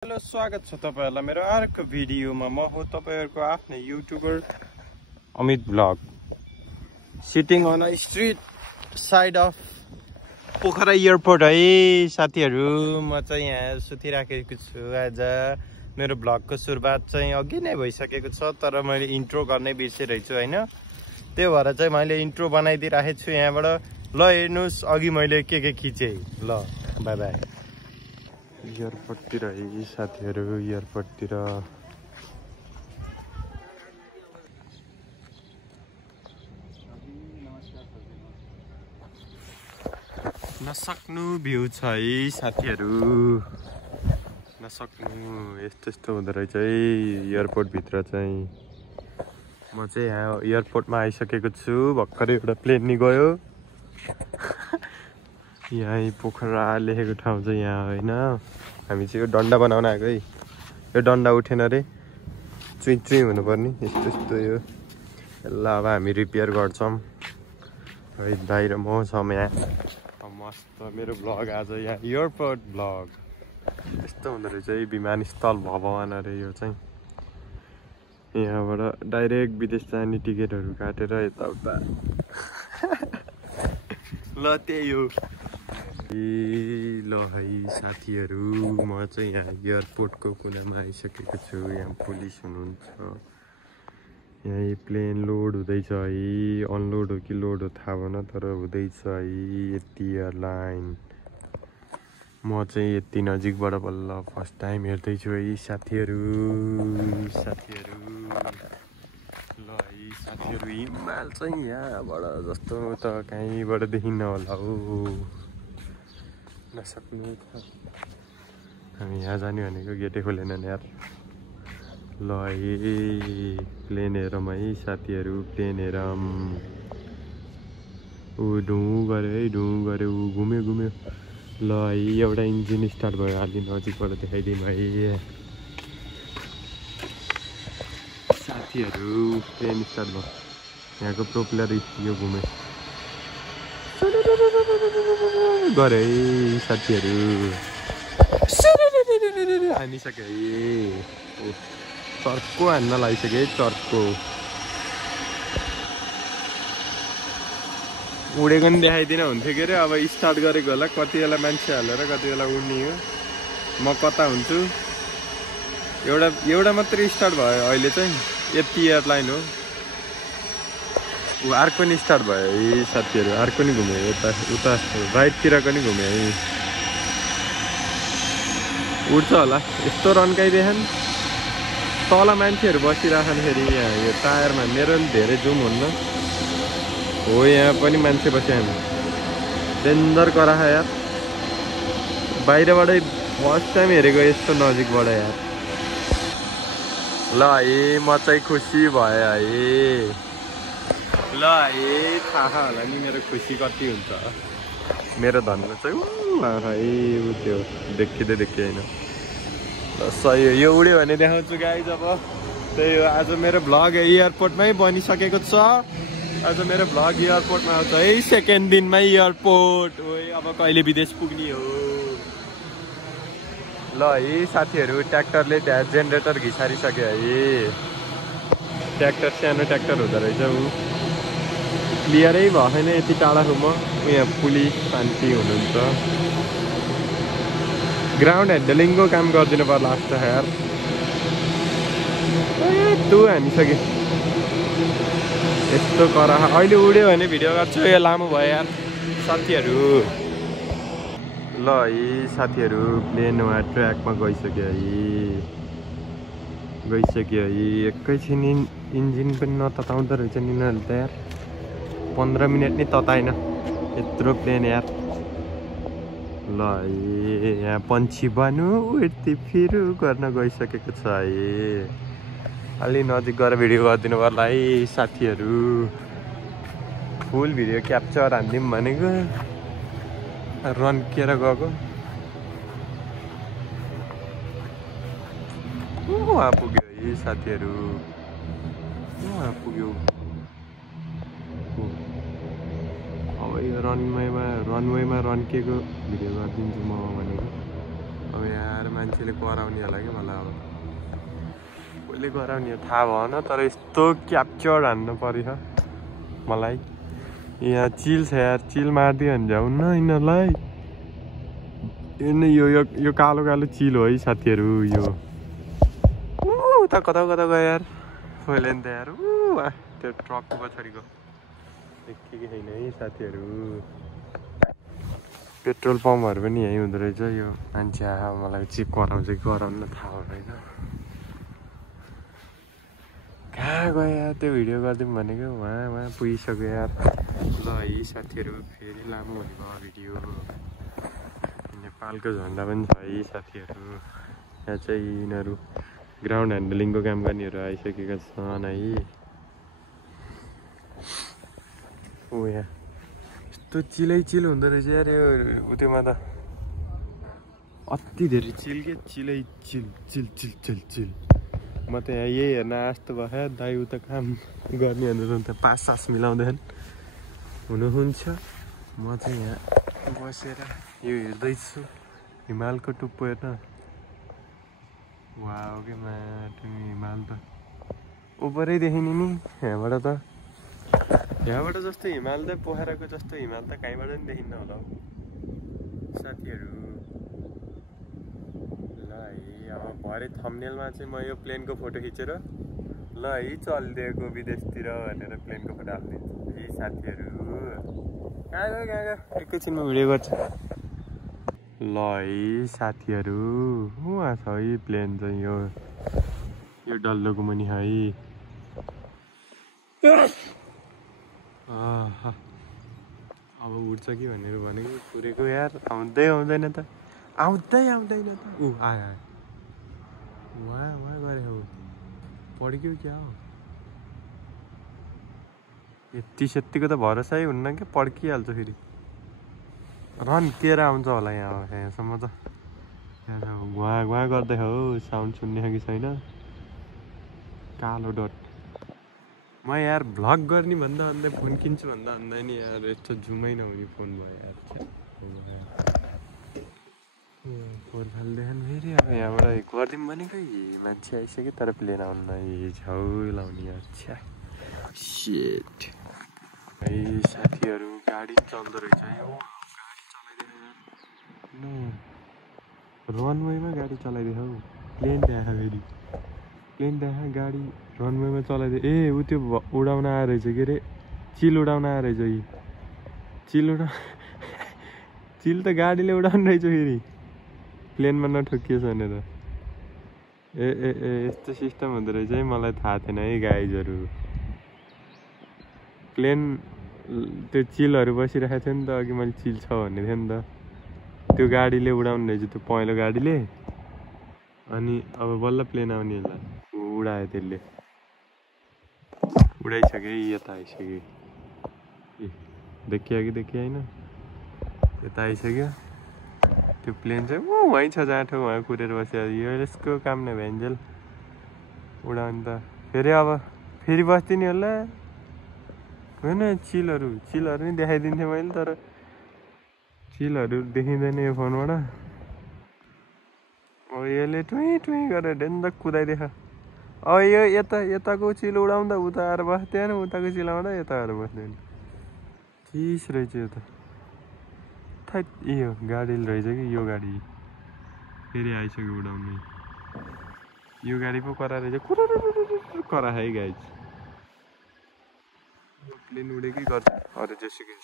Hello स्वागत छ तपाईहरुलाई मेरो अर्को भिडियोमा। म हो तपाईहरुको आफ्नो youtuber Amit vlog. Sitting on a street side of Pokhara airport है साथीहरु। म चाहिँ यहाँ सुतिराखेको छु। आज मेरो ब्लगको सुरुवात चाहिँ अघि नै भइसकेको छ, तर मैले इन्ट्रो गर्नै बिर्सिरहेछु हैन। त्यो भएर चाहिँ मैले इन्ट्रो बनाइदिइराखेको छु यहाँबाट। ल हेर्नुस् अघि मैले के खिचे। ल बाइ बाइ। एयरपोर्टतिर है साथीहरु, एयरपोर्टतिर नसक्नु भ्यू छ है साथीहरु, नसक्नु। यस्तो हुँदो रहेछ है एयरपोर्ट भित्र चाहिँ। म चाहिँ यहाँ एयरपोर्टमा आइसकेको छु। भर्खरै एउटा प्लेन नि गयो। यहाँ पोखरा लेखेको ठाउँ चाहिँ यहाँ होइन। हामी चाहिँ यो डन्डा बनाउन आएको है। यो डन्डा उठेन रे, चुई हुनुपर्ने यस्तो यो। ल अब हामी रिपेयर गर्छौँ है। बाहिर म छौँ यहाँ। मस्त मेरो ब्लग आज यहाँ एयरपोर्ट ब्लग। यस्तो हुँदो रहेछ है विमानस्थल भवन अरे यो चाहिँ। यहाँबाट डाइरेक्ट विदेश जाने टिकटहरू काटेर यताउता। ल त्यही हो। ल है साथीहरु, म चाहिँ यहाँ एयरपोर्टको कुनामा आइसकेको छु। यहाँ पुलिस हुनुहुन्छ। यहाँ प्लेन लोड हुँदैछ है। अनलोड हो कि लोड हो थाहा भएन, तर हुँदैछ है। यति एयरलाइन म चाहिँ यति नजिकबाट बल्ल फर्स्ट टाइम हेर्दैछु है साथीहरु। ल है साथीहरु, हिमाल चाहिँ यहाँबाट जस्तो त कहीँबाट देखिन्न होला हो। नसक्नु त। हामी यहाँ जाने भनेको गेटै खोलेनन् यार। ल है प्लेन हेरौँ है साथीहरु, प्लेन हेरौँ। ऊ ढुँ गऱ्यो है, ढुँ गऱ्यो। ऊ घुम्यो। ल है एउटा इन्जिन स्टार्ट भयो। अलि नजिकबाट देखाइदिउँ है साथीहरु। प्लेन स्टार्ट भयो। यहाँको प्रोपेलर यो घुम्यो गरे है साथीहरु। हानिसक्यो है। चर्को हान्न लागिसक्यो है, चर्को। उडेको नि देखाइदिन हुन्थ्यो के अरे। अब स्टार्ट गरेको होला। कति बेला मान्छे हालेर कति बेला उड्ने हो। म कता हुन्छु। एउटा मात्रै स्टार्ट भयो अहिले चाहिँ। यति एयरलाइन हो। अर्को नि स्टार्ट भयो है साथीहरु। अर्को नि घुम्यो उता राइटतिरको नि घुम्यो है। उड्छ होला। यस्तो रन्काइदेखान्। तल मान्छेहरू बसिराखन् फेरि यहाँ यो टायरमा। मेरो नि धेरै जुम हुन्न हो। यहाँ पनि मान्छे बसिरहनु। डेन्जर कराह यार। बाहिरबाटै फर्स्ट टाइम हेरेको यस्तो नजिकबाट यार। ल है म चाहिँ खुसी भयो है। ल है थाहा होला नि मेरो खुसी कति हुन्छ। मेरो धनको चाहिँ है उ त्यो देखिँदै होइन। ल सही हो। यो उड्यो भने देखाउँछु गाइज। अब त्यही हो। आज मेरो भ्लग एयरपोर्टमै बनिसकेको छ। आज मेरो भ्लग एयरपोर्टमा आउँछ है। सेकेन्ड दिनमै एयरपोर्ट हो। अब कहिले विदेश पुग्ने हो। ल है साथीहरु, ट्र्याक्टरले त्यहाँ जेनेरेटर घिसारिसक्यो है। ट्र्याक्टर सानो ट्र्याक्टर हुँदो रहेछ ऊ। क्लियरै भएन यति टाढा हो। म यहाँ पुलिस शान्ति हुनुहुन्छ। ग्राउन्ड ह्यान्डलिङको काम गरिदिनु पर्ला जस्तो यार। तु हानिसक्यो यस्तो करा। अहिले उड्यो भने भिडियो गर्छु। यो लामो भयो यार साथीहरु। ल है साथीहरु, प्लेन वहाँ ट्र्याकमा गइसक्यो है। एकैछिन इन्जिन पनि नतताउँदो रहेछ नि यिनीहरूले त यार। 15 मिनट नि तताएन यत्रो प्लेन यार। ल है यहाँ पन्छी बानु उड्ती फिरु गर्न गइसकेको छ है। अलि नजिक गएर भिडियो गरिदिनु पर्ला है साथीहरु। फुल भिडियो क्याप्चर हान्दिउँ भनेको रन्केर गएको। वहाँ पुग्यो है साथीहरु। वहाँ पुग्यो। अब यो रनवेमा रन्केको भिडियो गरिदिन्छु म भनेको। अब यार मान्छेले कराउने होला कि मलाई अब कसले कराउने थाहा भएन तर यस्तो क्याप्चर हान्नु पर्यो मलाई यहाँ चिल छ यार चिल मारिदियो भने जाउँ न यिनीहरूलाई यो कालो कालो चिल हो है साथीहरू यो उता कता कता गयो यार पहिला नि त यार त्यो ट्रकको पछाडिको देखेको छैन है साथीहरू पेट्रोल पम्पहरू पनि यहीँ हुँदो रहेछ यो मान्छे मलाई चाहिँ कराउँछ कि कराउनु थाहा हुँदैन कहाँ गयो यार त्यो भिडियो गरिदिउँ भनेको वहाँ पुगिसक्यो यार ल है साथीहरू फेरि लामो भनेको भिडियो नेपालको झन्डा पनि छ है साथीहरू यहाँ चाहिँ यिनीहरू ग्राउन्ड ह्यान्डलिङको काम गर्नेहरू आइसकेका छन् है ओ यहाँ यस्तो चिलै चिल हुँदो रहेछ यार यो उत्योमा त अति धेरै चिल के चिलै चिल चिल चिल चिल चिल म त यहाँ यही हेर्न आस्तो भयो दाइ उता काम गर्नेहरू त पास सास मिलाउँदैन हुनुहुन्छ म चाहिँ यहाँ बसेर यो हेर्दैछु हिमालको टुप्पो हेर्न वाउ के माटो हिमाल त उपरै देखिने नि यहाँबाट जस्तो हिमाल त पोखराको जस्तो हिमाल त कहीँबाट पनि देखिन्न होला हौ साथीहरू ल है अब भरे थम्बनेलमा चाहिँ म यो प्लेनको फोटो खिचेर ल है चलिदिएको विदेशतिर भनेर प्लेनको फोटो हालिदिन्छु है साथीहरू कहाँ गयो एकैछिनमा भिडियो गर्छ ल है साथीहरू उहाँ छ है प्लेन चाहिँ यो डल्लोको मुनि है अब उड्छ कि भनेर भनेको कुरेको यार आउँदैन त आउँदैन त ऊ आयो वहाँ गरे हो पड्क्यो क्या हो यति सेत्तिको त भरोसै हुन्न कि पड्किहाल्छ फेरि रन्केर आउँछ होला यहाँसम्म त गुवा गर्दै हो साउन्ड सुन्ने कि छैन कालो डट म यार भ्लग गर्ने भन्दा फोन किन्छु भन्दा नि यार यस्तो जुमै नहुने फोन भयो यार फोहोर फाल्दैन फेरि अब यहाँबाट गरिदिउँ भनेको मान्छे आइसक्यो तर प्लेन आउनु छेउ लाउने यार छ्या सेट है साथीहरू गाडी चल्दो रहेछ है गाडी चलाइदिएर रनवेमा गाडी चलाइदिए हौ प्लेन देखा फेरि प्लेन देखा गाडी रनवेमा चलाइदिए ऊ त्यो उडाउन आएर रहेछ के अरे चिल उडाउन आएर रहेछ कि चिल त गाडीले उडाउनु रहेछ फेरि प्लेनमा नठोकिएछ भनेर यस्तो सिस्टम हुँदो रहेछ है मलाई थाहा थिएन है गाइजहरू प्लेन त्यो चिलहरू बसिरहेको थियो नि त अघि मैले चिल छ भन्ने थियो नि त त्यो गाडीले उडाउनु रहेछ त्यो पहेँलो गाडीले अनि अब बल्ल प्लेन आउने होला उडायो त्यसले उडाइसक्यो यता आइसक्यो देखियो कि देखियो होइन यता आइसक्यो त्यो प्लेन चाहिँ वहीँ छ जहाँ ठाउँ वहाँ कुरेर बस्यो यो यसको काम नै भ्यान्जेल उडाउनु त फेरि बस्दिने होला होइन चिलहरू नि देखाइदिन्थेँ मैले तर चिलहरू देखिँदैन यो फोनबाट अब यसले टुई गरेर डेन्डक कुदाइदिएछ अब यो यताको चिल उडाउँदा उता आएर बस्दैन उताको चिल आउँदा यता आएर बस्दैन चिस रहेछ यो त थैट यो गाडीले रहेछ कि यो गाडी फेरि आइसक्यो उडाउनु यो गाडी पो करा रहेछ करा है गाइज प्लेन उडेकै गर्छ अरू जेसुकै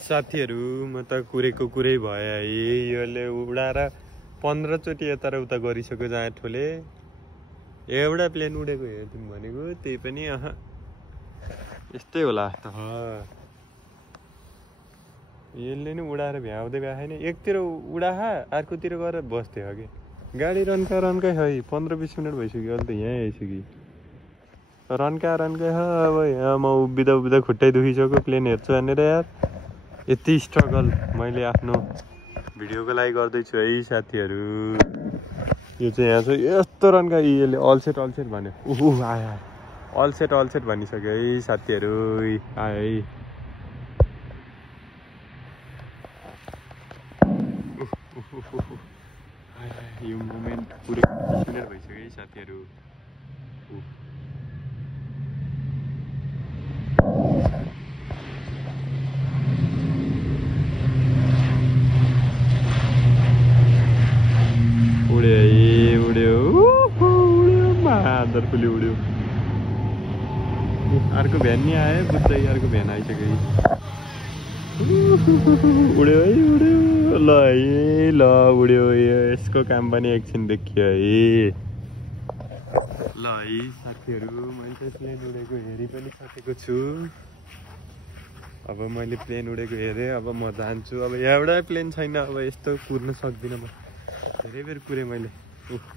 साथीहरू म त कुरेको कुरै भयो है यसले उडाएर 15 चोटि यता र उता गरिसक्यो जहाँ ठुले एउटा प्लेन उडेको हेर्दिउँ भनेको त्यही पनि यस्तै होला त यसले नि उडाएर भ्याउँदै भ्या छैन एकतिर उडाहा अर्कोतिर गएर बस्थ्यो कि गाडी रन्कै छ 15-20 मिनट भइसक्यो अहिले त यहीँ आइसक्यो रन्का अब यहाँ म उभिँदा खुट्टै दुखिसक्यो प्लेन हेर्छु भनेर यार यति स्ट्रगल मैले आफ्नो भिडियोको लागि गर्दैछु है साथीहरू यो चाहिँ यहाँ चाहिँ यस्तो रन्का यसले अल्सेट भन्यो आयो अल्सेट भनिसक्यो है साथीहरू आयो है सुनेर भइसक्यो है साथीहरू। उड्यो है उड्यो उड्यो मादरफुली उड्यो। अर्को भ्यान नि आयो बुझ्दै अर्को भ्यान आइसक्यो। उड्यो है उड्यो ल है ल उड्यो यसको काम पनि एकछिन देखियो है। ल है साथीहरू मैले प्लेन उडेको हेरि पनि सकेको छु। अब मैले प्लेन उडेको हेरेँ। अब म जान्छु। अब एउटै प्लेन छैन। अब यस्तो कुर्न सक्दिनँ म। धेरै बेर कुरेँ मैले।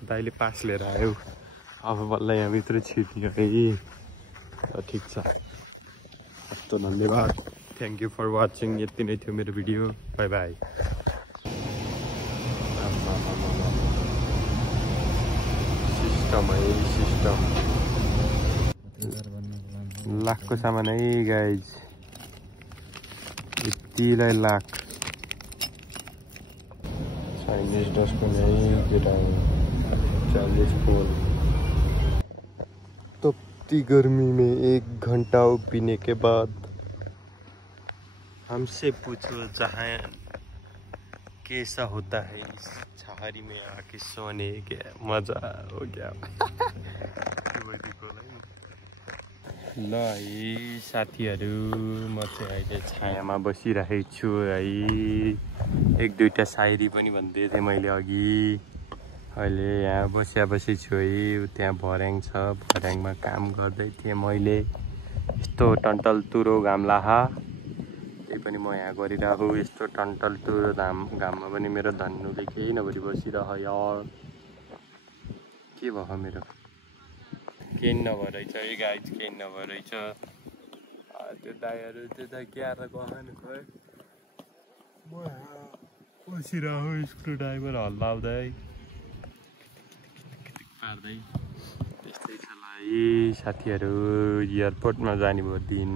दाइले पास लिएर आयो। अब बल्ल यहाँभित्र छिर्दियो है। ठिक छ। हस्तो धन्यवाद। Thank you for watching. यति नै थियो मेरो भिडियो। Bye bye. सिस्टम है सिस्टम। लाखको सामान है गाइज। यतिलाई लाख। चाइनीज डस्टबिन है केटा। 40 पोल। तपती गर्मी में 1 घंटा पीने के बाद हमसे पूछो जहाँ कैसा होता है इस छहारी में आके सोने के मजा हो गया। ल है साथीहरू म चाहिँ अहिले छायामा बसिरहेको छु है। 1-2टा शायरी पनि भन्दै थिएँ मैले अघि। अहिले यहाँ बसी छु है। त्यहाँ भर्याङ छ। भर्याङमा काम गर्दै थिएँ मैले। यस्तो टन्टल तुरो घाम लाहा। त्यही पनि म यहाँ गरिरहेको। यस्तो टन्टल तुरो घाममा पनि मेरो धन्नुले केही नगरी बसिरह यार। के भयो मेरो? केही नभए रहेछ है गाइज। केही नभए रहेछ। त्यो दाइहरू त्यो दाइ क्या र गएन खोइ। म यहाँ बसिरहेको स्क्रु ड्राइभर हल्लाउँदै पार्दै। त्यस्तै छ ल है साथीहरू। एयरपोर्टमा जाने भयो दिन।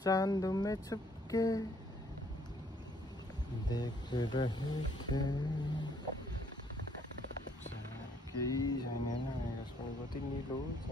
चांद में छुपके देख रहे थे। केही छैन होइन। यसमा कति निलो छ।